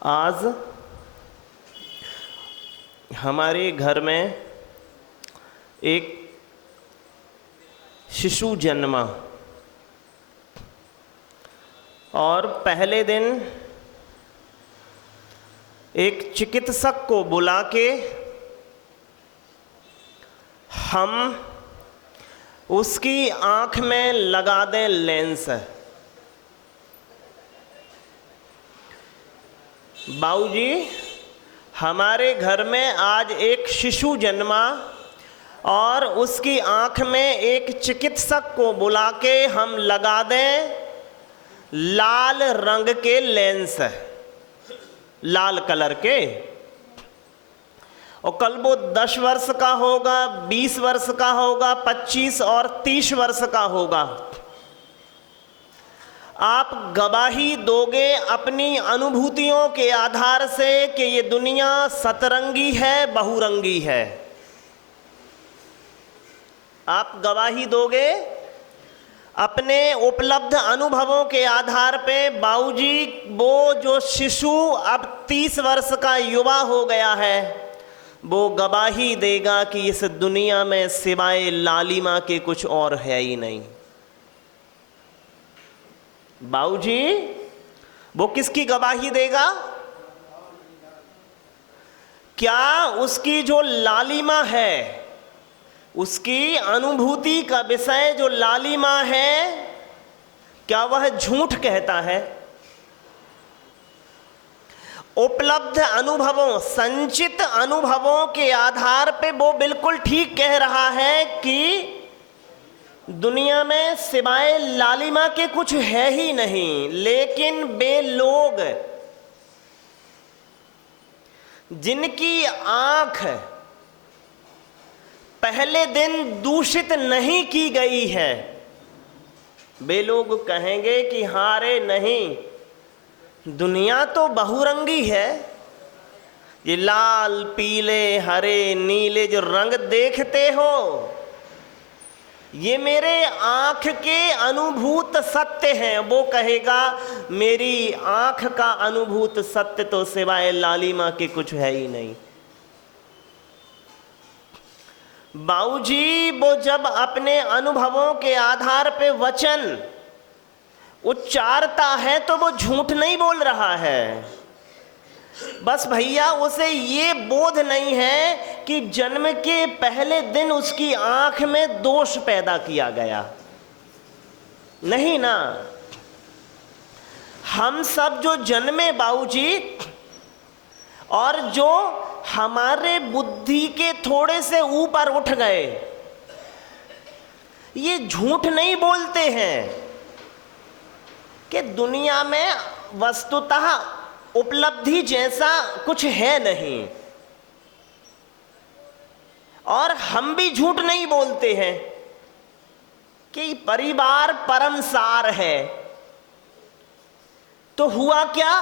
आज हमारे घर में एक शिशु जन्मा और पहले दिन एक चिकित्सक को बुला के हम उसकी आँख में लगा दें लेंस। बाबूजी, हमारे घर में आज एक शिशु जन्मा और उसकी आँख में एक चिकित्सक को बुला के हम लगा दें लाल रंग के लेंस, लाल कलर के। और कल वो 10 वर्ष का होगा, 20 वर्ष का होगा, 25 और 30 वर्ष का होगा। आप गवाही दोगे अपनी अनुभूतियों के आधार से कि ये दुनिया सतरंगी है, बहुरंगी है। आप गवाही दोगे अपने उपलब्ध अनुभवों के आधार पे। बाबूजी, वो जो शिशु अब 30 वर्ष का युवा हो गया है, वो गवाही देगा कि इस दुनिया में सिवाय लालिमा के कुछ और है ही नहीं। बाबूजी, वो किसकी गवाही देगा? क्या उसकी जो लालिमा है, उसकी अनुभूति का विषय जो लालिमा है, क्या वह झूठ कहता है? उपलब्ध अनुभवों, संचित अनुभवों के आधार पे वो बिल्कुल ठीक कह रहा है कि दुनिया में सिवाय लालिमा के कुछ है ही नहीं। लेकिन वे लोग जिनकी आंख पहले दिन दूषित नहीं की गई है, वे लोग कहेंगे कि हारे नहीं, दुनिया तो बहुरंगी है। ये लाल, पीले, हरे, नीले जो रंग देखते हो, ये मेरे आँख के अनुभूत सत्य हैं। वो कहेगा मेरी आँख का अनुभूत सत्य तो सिवाय लालिमा के कुछ है ही नहीं। बाबूजी, वो जब अपने अनुभवों के आधार पे वचन उच्चारता है तो वो झूठ नहीं बोल रहा है। बस भैया, उसे ये बोध नहीं है कि जन्म के पहले दिन उसकी आंख में दोष पैदा किया गया। नहीं ना, हम सब जो जन्मे बाबूजी, और जो हमारे बुद्धि के थोड़े से ऊपर उठ गए, ये झूठ नहीं बोलते हैं कि दुनिया में वस्तुतः उपलब्धि जैसा कुछ है नहीं। और हम भी झूठ नहीं बोलते हैं कि परिवार परम सार है। तो हुआ क्या?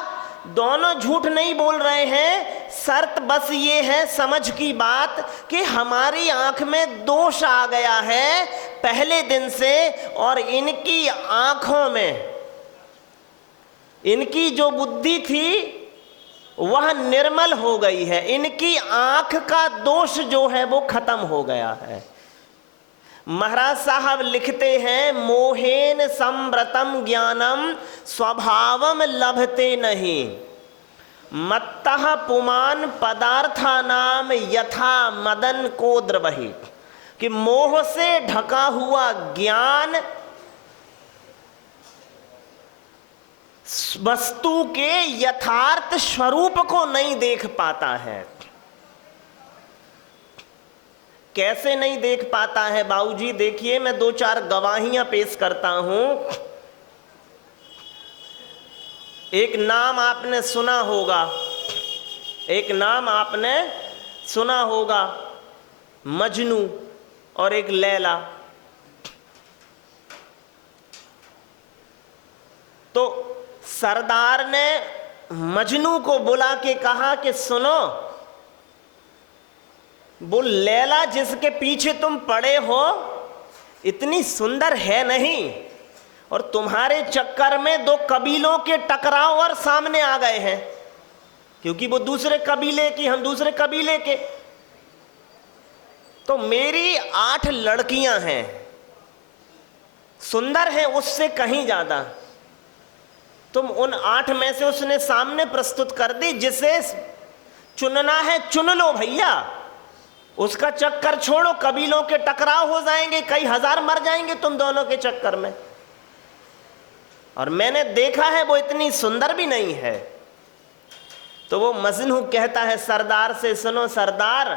दोनों झूठ नहीं बोल रहे हैं। शर्त बस ये है, समझ की बात, कि हमारी आंख में दोष आ गया है पहले दिन से, और इनकी आंखों में इनकी जो बुद्धि थी वह निर्मल हो गई है। इनकी आंख का दोष जो है वो खत्म हो गया है। महाराज साहब लिखते हैं, मोहेन संव्रतम ज्ञानम स्वभावम लभते नहीं, मत्तः पुमान पदार्थानाम यथा मदन को द्रवहि। कि मोह से ढका हुआ ज्ञान वस्तु के यथार्थ स्वरूप को नहीं देख पाता है। कैसे नहीं देख पाता है बाबूजी? देखिए, मैं 2-4 गवाहियां पेश करता हूं। एक नाम आपने सुना होगा, एक नाम आपने सुना होगा, मजनू और एक लैला। तो सरदार ने मजनू को बुला के कहा कि सुनो, वो लैला जिसके पीछे तुम पड़े हो इतनी सुंदर है नहीं, और तुम्हारे चक्कर में 2 कबीलों के टकराव और सामने आ गए हैं। क्योंकि वो दूसरे कबीले की, हम दूसरे कबीले के। तो मेरी 8 लड़कियां हैं, सुंदर हैं उससे कहीं ज्यादा। तुम उन 8 में से उसने सामने प्रस्तुत कर दी, जिसे चुनना है चुन लो भैया, उसका चक्कर छोड़ो, कबीलों के टकराव हो जाएंगे, कई हजार मर जाएंगे तुम दोनों के चक्कर में। और मैंने देखा है वो इतनी सुंदर भी नहीं है। तो वो मजनू कहता है सरदार से, सुनो सरदार,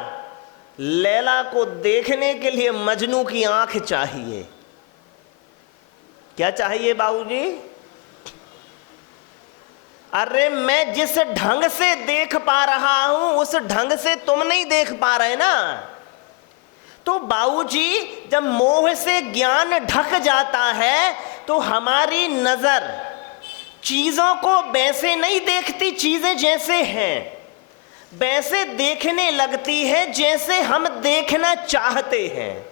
लैला को देखने के लिए मजनू की आंख चाहिए। क्या चाहिए बाबूजी? अरे मैं जिस ढंग से देख पा रहा हूं उस ढंग से तुम नहीं देख पा रहे ना। तो बाबूजी, जब मोह से ज्ञान ढक जाता है तो हमारी नजर चीजों को वैसे नहीं देखती, चीजें जैसे हैं वैसे देखने लगती है जैसे हम देखना चाहते हैं।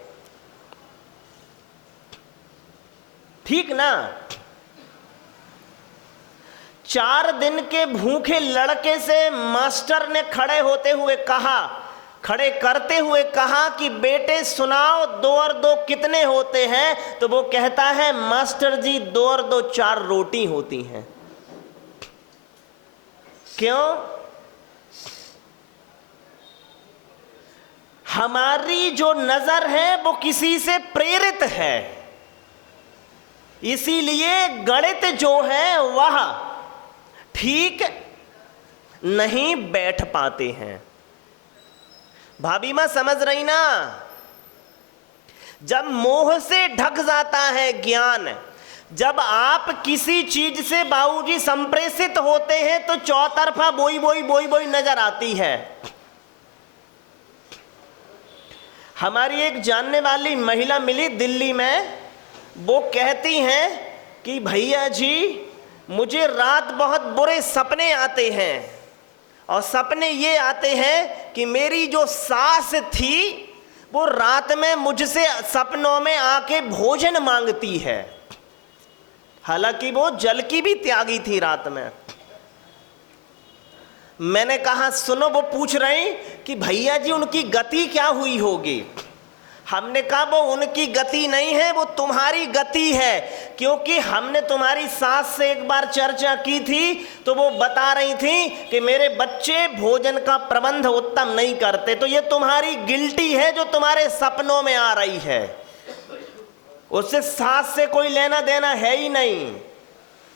ठीक ना? 4 दिन के भूखे लड़के से मास्टर ने खड़े करते हुए कहा कि बेटे सुनाओ 2 और 2 कितने होते हैं? तो वो कहता है मास्टर जी 2 और 2 4 रोटी होती हैं। क्यों? हमारी जो नजर है वो किसी से प्रेरित है, इसीलिए गणित जो है वह ठीक नहीं बैठ पाते हैं। भाभी मां समझ रही ना? जब मोह से ढक जाता है ज्ञान, जब आप किसी चीज से बाबूजी संप्रेषित होते हैं तो चौतरफा बोई बोई बोई बोई नजर आती है। हमारी एक जानने वाली महिला मिली दिल्ली में, वो कहती हैं कि भैया जी मुझे रात बहुत बुरे सपने आते हैं, और सपने ये आते हैं कि मेरी जो सास थी वो रात में मुझसे सपनों में आके भोजन मांगती है। हालांकि वो जल की भी त्यागी थी रात में। मैंने कहा सुनो, वो पूछ रही कि भैया जी उनकी गति क्या हुई होगी? हमने कहा वो उनकी गति नहीं है, वो तुम्हारी गति है, क्योंकि हमने तुम्हारी सास से एक बार चर्चा की थी तो वो बता रही थी कि मेरे बच्चे भोजन का प्रबंध उत्तम नहीं करते, तो ये तुम्हारी गिल्टी है जो तुम्हारे सपनों में आ रही है। उससे सास से कोई लेना देना है ही नहीं,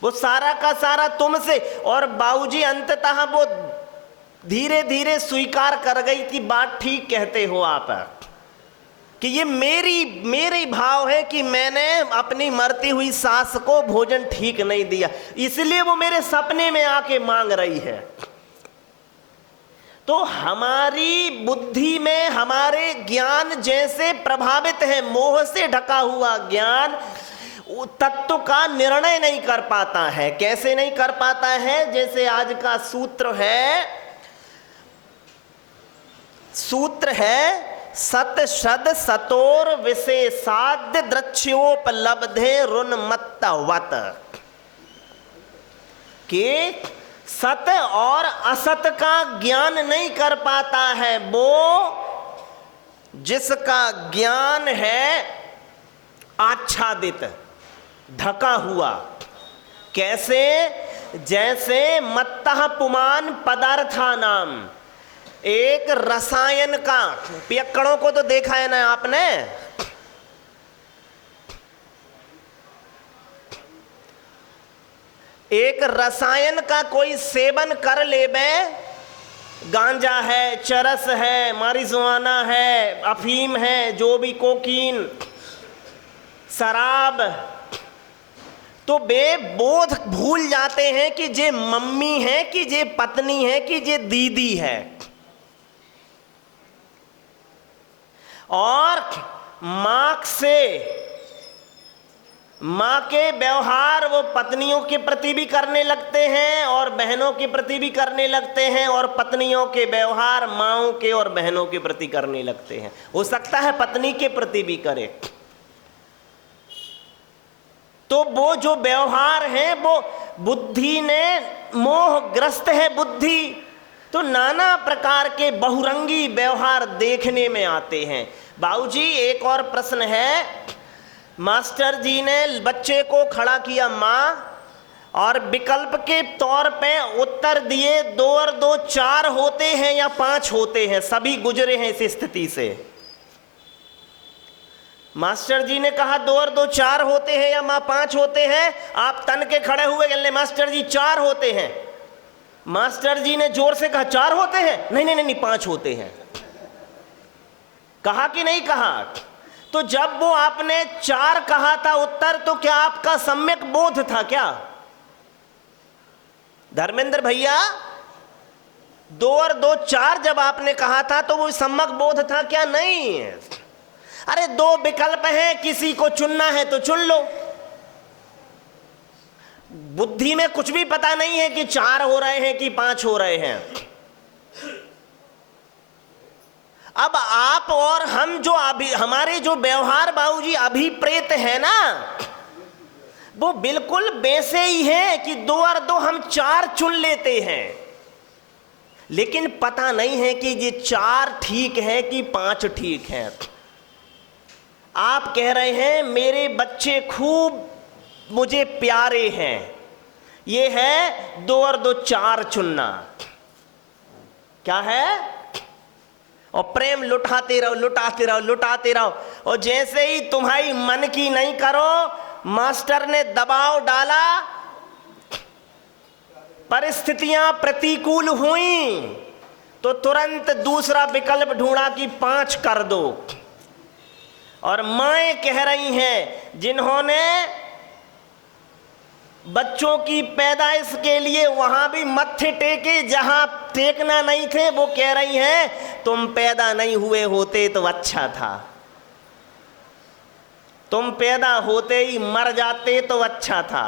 वो सारा का सारा तुमसे। और बाबूजी अंततः वो धीरे धीरे स्वीकार कर गई कि बात ठीक कहते हो आप, कि ये मेरी भाव है कि मैंने अपनी मरती हुई सास को भोजन ठीक नहीं दिया, इसलिए वो मेरे सपने में आके मांग रही है। तो हमारी बुद्धि में हमारे ज्ञान जैसे प्रभावित है, मोह से ढका हुआ ज्ञान तत्व का निर्णय नहीं कर पाता है। कैसे नहीं कर पाता है? जैसे आज का सूत्र है सत शद सतोर विशेषाद्य द्रक्ष्योपलब्धे रुन्मत्तवत, कि सत और असत का ज्ञान नहीं कर पाता है वो जिसका ज्ञान है आच्छादित, ढका हुआ। कैसे? जैसे मत्तः पुमान पदार्था नाम, एक रसायन का, पियक्कड़ों को तो देखा है ना आपने, एक रसायन का कोई सेवन कर लेबे, गांजा है, चरस है, मारिजुआना है, अफीम है, जो भी कोकीन, शराब, तो बे बोध भूल जाते हैं कि जे मम्मी है, कि जे पत्नी है, कि जे दीदी है। और माँ के व्यवहार वो पत्नियों के प्रति भी करने लगते हैं और बहनों के प्रति भी करने लगते हैं, और पत्नियों के व्यवहार माँओं के और बहनों के प्रति करने लगते हैं। हो सकता है पत्नी के प्रति भी करे। तो वो जो व्यवहार है वो बुद्धि ने, मोहग्रस्त है बुद्धि, तो नाना प्रकार के बहुरंगी व्यवहार देखने में आते हैं। बाबूजी एक और प्रश्न है। मास्टर जी ने बच्चे को खड़ा किया माँ, और विकल्प के तौर पे उत्तर दिए 2 और 2 4 होते हैं या 5 होते हैं। सभी गुजरे हैं इस स्थिति से। मास्टर जी ने कहा 2 और 2 4 होते हैं या माँ 5 होते हैं। आप तन के खड़े हुए गले मास्टर जी 4 होते हैं। मास्टर जी ने जोर से कहा 4 होते हैं। नहीं नहीं नहीं 5 होते हैं। कहा कि नहीं कहा? तो जब वो आपने 4 कहा था उत्तर, तो क्या आपका सम्यक बोध था क्या धर्मेंद्र भैया? 2 और 2 4 जब आपने कहा था तो वो सम्यक बोध था क्या? नहीं। अरे 2 विकल्प हैं, किसी को चुनना है तो चुन लो। बुद्धि में कुछ भी पता नहीं है कि 4 हो रहे हैं कि 5 हो रहे हैं। अब आप और हम जो हमारे जो व्यवहार बाबूजी अभिप्रेत है ना, वो बिल्कुल वैसे ही है कि 2 और 2 हम 4 चुन लेते हैं, लेकिन पता नहीं है कि ये 4 ठीक है कि 5 ठीक है। आप कह रहे हैं मेरे बच्चे खूब मुझे प्यारे हैं, ये है 2 और 2 4 चुनना। क्या है? और प्रेम लुटाते रहो लुटाते रहो लुटाते रहो, और जैसे ही तुम्हारी मन की नहीं करो, मास्टर ने दबाव डाला, परिस्थितियां प्रतिकूल हुई, तो तुरंत दूसरा विकल्प ढूंढा कि 5 कर दो। और माएं कह रही हैं जिन्होंने बच्चों की पैदाइश के लिए वहां भी मत्थे टेके जहां टेकना नहीं थे, वो कह रही हैं तुम पैदा नहीं हुए होते तो अच्छा था, तुम पैदा होते ही मर जाते तो अच्छा था,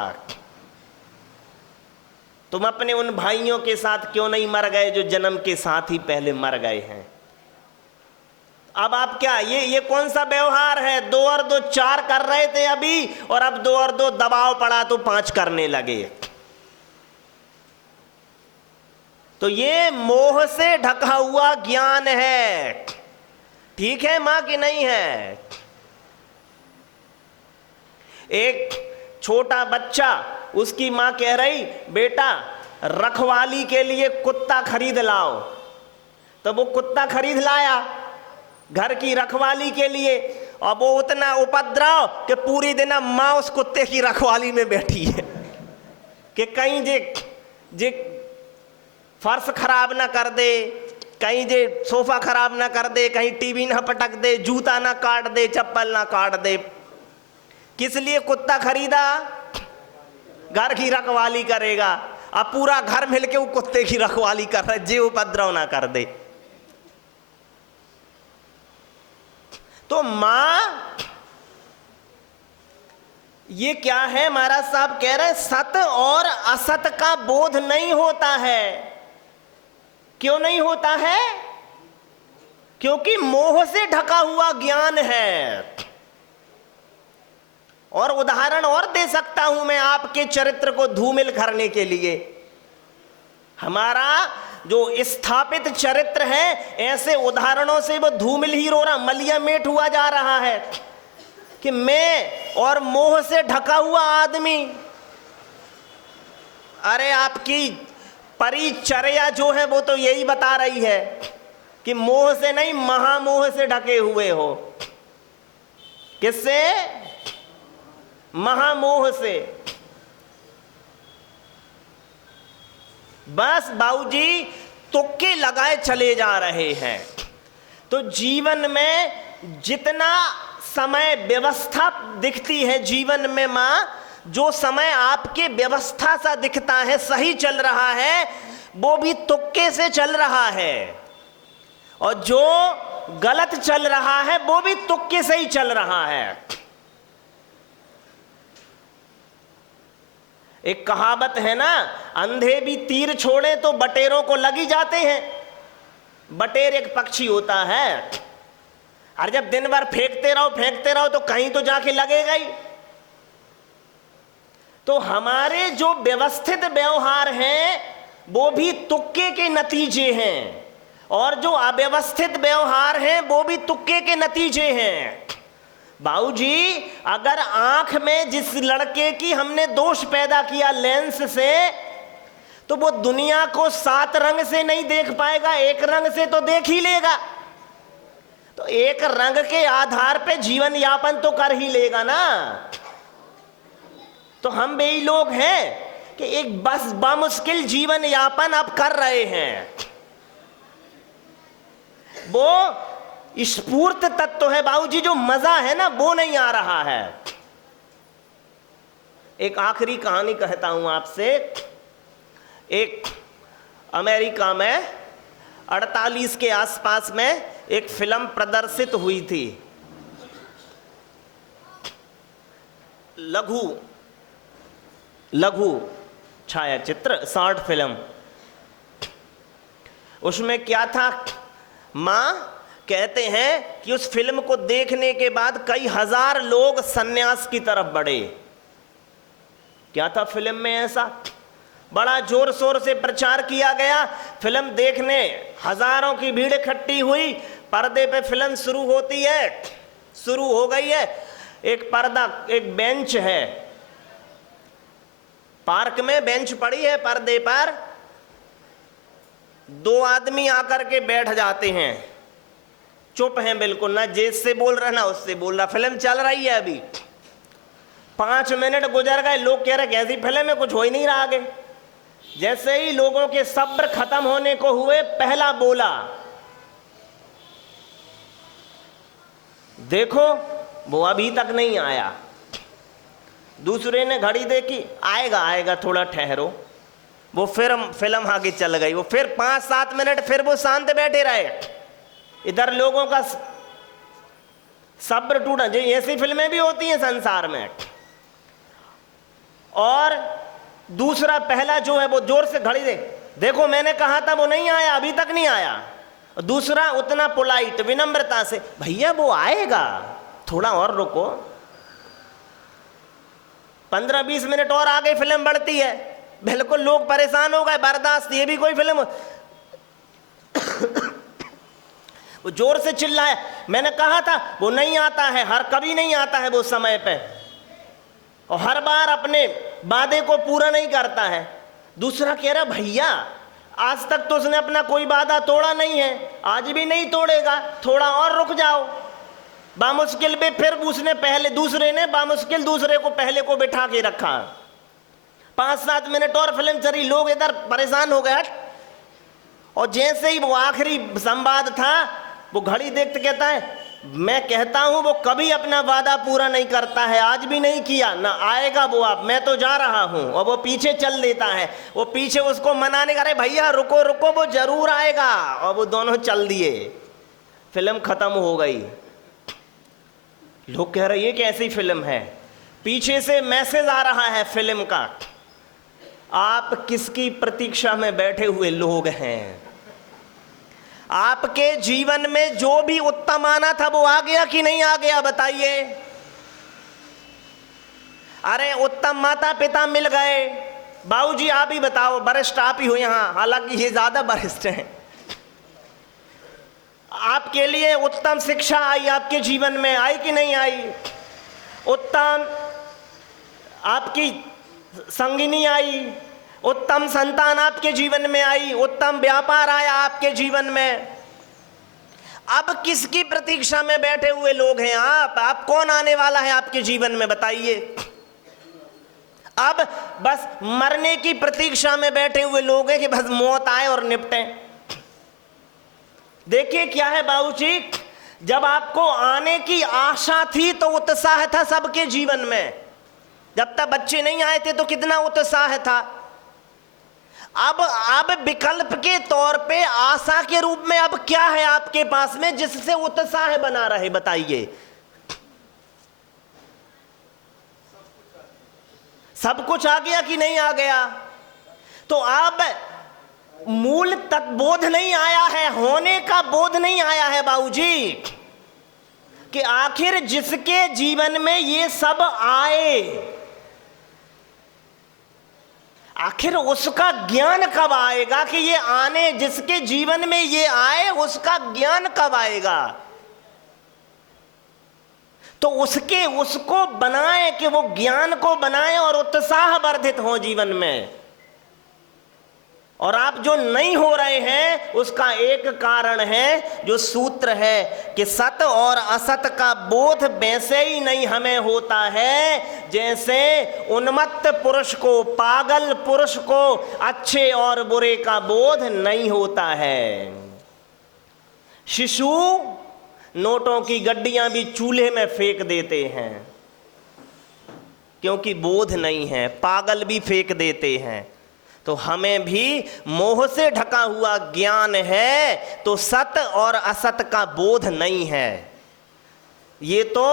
तुम अपने उन भाइयों के साथ क्यों नहीं मर गए जो जन्म के साथ ही पहले मर गए हैं। अब आप क्या ये कौन सा व्यवहार है? 2 और 2 4 कर रहे थे अभी, और अब 2 और 2 दबाव पड़ा तो 5 करने लगे। तो ये मोह से ढका हुआ ज्ञान है। ठीक है मां कि नहीं है? एक छोटा बच्चा, उसकी मां कह रही बेटा रखवाली के लिए कुत्ता खरीद लाओ, तो वो कुत्ता खरीद लाया घर की रखवाली के लिए। और वो उतना उपद्रव कि पूरी दिन माँ उस कुत्ते की रखवाली में बैठी है कि कहीं जे फर्श खराब ना कर दे, कहीं जे सोफा खराब ना कर दे, कहीं टीवी ना पटक दे, जूता ना काट दे, चप्पल ना काट दे। किस लिए कुत्ता खरीदा? घर की रखवाली करेगा। अब पूरा घर मिलके वो कुत्ते की रखवाली कर रहा है, जे उपद्रव ना कर दे। तो मां ये क्या है? महाराज साहब कह रहे सत और असत का बोध नहीं होता है। क्यों नहीं होता है? क्योंकि मोह से ढका हुआ ज्ञान है। और उदाहरण और दे सकता हूं मैं आपके चरित्र को धूमिल करने के लिए। हमारा जो स्थापित चरित्र है, ऐसे उदाहरणों से वो धूमिल ही रो रहा, मलिया मेट हुआ जा रहा है कि मैं और मोह से ढका हुआ आदमी। अरे आपकी परिचर्या जो है वो तो यही बता रही है कि मोह से नहीं, महामोह से ढके हुए हो। किससे? महामोह से। बस बाबूजी तुक्के लगाए चले जा रहे हैं। तो जीवन में जितना समय व्यवस्था दिखती है जीवन में मां, जो समय आपके व्यवस्था सा दिखता है, सही चल रहा है, वो भी तुक्के से चल रहा है। और जो गलत चल रहा है वो भी तुक्के से ही चल रहा है। एक कहावत है ना, अंधे भी तीर छोड़े तो बटेरों को लगी जाते हैं। बटेर एक पक्षी होता है, और जब दिन भर फेंकते रहो तो कहीं तो जाके लगेगा ही। तो हमारे जो व्यवस्थित व्यवहार हैं वो भी तुक्के के नतीजे हैं, और जो अव्यवस्थित व्यवहार हैं वो भी तुक्के के नतीजे हैं। बाबूजी, अगर आंख में जिस लड़के की हमने दोष पैदा किया लेंस से, तो वो दुनिया को 7 रंग से नहीं देख पाएगा, एक रंग से तो देख ही लेगा। तो एक रंग के आधार पे जीवन यापन तो कर ही लेगा ना। तो हम वही लोग हैं कि एक बस बामुश्किल जीवन यापन अब कर रहे हैं। वो स्फूर्त तत्व है बाबूजी, जो मजा है ना वो नहीं आ रहा है। एक आखिरी कहानी कहता हूं आपसे। एक अमेरिका में 48 के आसपास में एक फिल्म प्रदर्शित हुई थी, लघु छायाचित्र, शॉर्ट फिल्म। उसमें क्या था, मां कहते हैं कि उस फिल्म को देखने के बाद कई हजार लोग सन्यास की तरफ बढ़े। क्या था फिल्म में ऐसा? बड़ा जोर शोर से प्रचार किया गया। फिल्म देखने हजारों की भीड़ इकट्ठी हुई। पर्दे पे फिल्म शुरू होती है, शुरू हो गई है। एक पर्दा, एक बेंच है, पार्क में बेंच पड़ी है, पर्दे पर 2 आदमी आकर के बैठ जाते हैं, चुप हैं बिल्कुल, ना जेस से बोल रहा ना उससे बोल रहा। फिल्म चल रही है अभी। 5 मिनट गुजर गए, लोग कह रहे कैसी फिल्म है, कुछ हो ही नहीं रहा आगे। जैसे ही लोगों के सब्र खत्म होने को हुए, पहला बोला, देखो वो अभी तक नहीं आया। दूसरे ने घड़ी देखी, आएगा आएगा, थोड़ा ठहरो। वो फिर फिल्म आगे चल गई। वो फिर 5-7 मिनट फिर वो शांत बैठे रहे। इधर लोगों का सब्र टूटा। जो ऐसी फिल्में भी होती हैं संसार में। और दूसरा, पहला जो है वो जोर से घड़ी देखो मैंने कहा था वो नहीं आया, अभी तक नहीं आया। दूसरा उतना पोलाइट, विनम्रता से, भैया वो आएगा, थोड़ा और रुको। 15-20 मिनट और आगे फिल्म बढ़ती है। बिल्कुल लोग परेशान हो गए, बर्दाश्त, ये भी कोई फिल्म। वो जोर से चिल्लाया, मैंने कहा था वो नहीं आता है, कभी नहीं आता है वो समय पे, और हर बार अपने वादे को पूरा नहीं करता है। दूसरा कह रहा, भैया आज तक तो उसने अपना कोई वादा तोड़ा नहीं है, आज भी नहीं तोड़ेगा, थोड़ा और रुक जाओ। बामुश्किल पे फिर उसने पहले, दूसरे ने बामुश्किल दूसरे को पहले को बिठा के रखा। 5-7 मिनट और फिल्म चली, लोग इधर परेशान हो गए। और जैसे ही वो आखिरी संवाद था, वो घड़ी देखते कहता है, मैं कहता हूं वो कभी अपना वादा पूरा नहीं करता है, आज भी नहीं किया, ना आएगा वो, अब मैं तो जा रहा हूं। और वो पीछे चल देता है। वो पीछे उसको मनाने का, अरे भैया रुको रुको, वो जरूर आएगा। और वो दोनों चल दिए, फिल्म खत्म हो गई। लोग कह रहे ये कैसी फिल्म है? पीछे से मैसेज आ रहा है फिल्म का, आप किसकी प्रतीक्षा में बैठे हुए लोग हैं? आपके जीवन में जो भी उत्तम आना था वो आ गया कि नहीं आ गया, बताइए। अरे उत्तम माता पिता मिल गए। बाबूजी आप ही बताओ, वरिष्ठ आप ही हो यहाँ, हालांकि ये ज्यादा वरिष्ठ हैं। आपके लिए उत्तम शिक्षा आई, आपके जीवन में आई कि नहीं आई? उत्तम आपकी संगिनी आई, उत्तम संतान आपके जीवन में आई, उत्तम व्यापार आया आपके जीवन में। अब किसकी प्रतीक्षा में बैठे हुए लोग हैं आप कौन आने वाला है आपके जीवन में, बताइए। अब बस मरने की प्रतीक्षा में बैठे हुए लोग हैं कि बस मौत आए और निपटे। देखिए क्या है बाबूजी, जब आपको आने की आशा थी तो उत्साह था सबके जीवन में। जब तक बच्चे नहीं आए थे तो कितना उत्साह था। अब विकल्प के तौर पे आशा के रूप में अब क्या है आपके पास में जिससे उत्साह बना रहे, बताइए। सब कुछ आ गया कि नहीं आ गया? तो अब मूल तत्बोध नहीं आया है, होने का बोध नहीं आया है बाबूजी, कि आखिर जिसके जीवन में ये सब आए, आखिर उसका ज्ञान कब आएगा कि ये आने, जिसके जीवन में ये आए उसका ज्ञान कब आएगा? तो उसको बनाए कि वो ज्ञान को बनाए और उत्साह वर्धित हो जीवन में। और आप जो नहीं हो रहे हैं उसका एक कारण है, जो सूत्र है कि सत और असत का बोध वैसे ही नहीं हमें होता है जैसे उन्मत्त पुरुष को, पागल पुरुष को अच्छे और बुरे का बोध नहीं होता है। शिशु नोटों की गड्डियां भी चूल्हे में फेंक देते हैं क्योंकि बोध नहीं है, पागल भी फेंक देते हैं। तो हमें भी मोह से ढका हुआ ज्ञान है तो सत और असत का बोध नहीं है। ये तो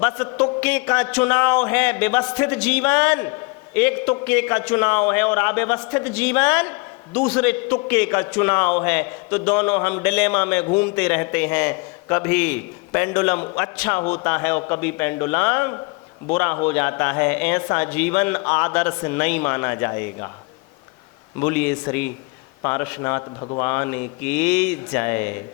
बस तुक्के का चुनाव है। व्यवस्थित जीवन एक तुक्के का चुनाव है और अव्यवस्थित जीवन दूसरे तुक्के का चुनाव है। तो दोनों हम डिलेमा में घूमते रहते हैं। कभी पेंडुलम अच्छा होता है और कभी पेंडुलम बुरा हो जाता है। ऐसा जीवन आदर्श नहीं माना जाएगा। बोलिए श्री पारसनाथ भगवान की जय।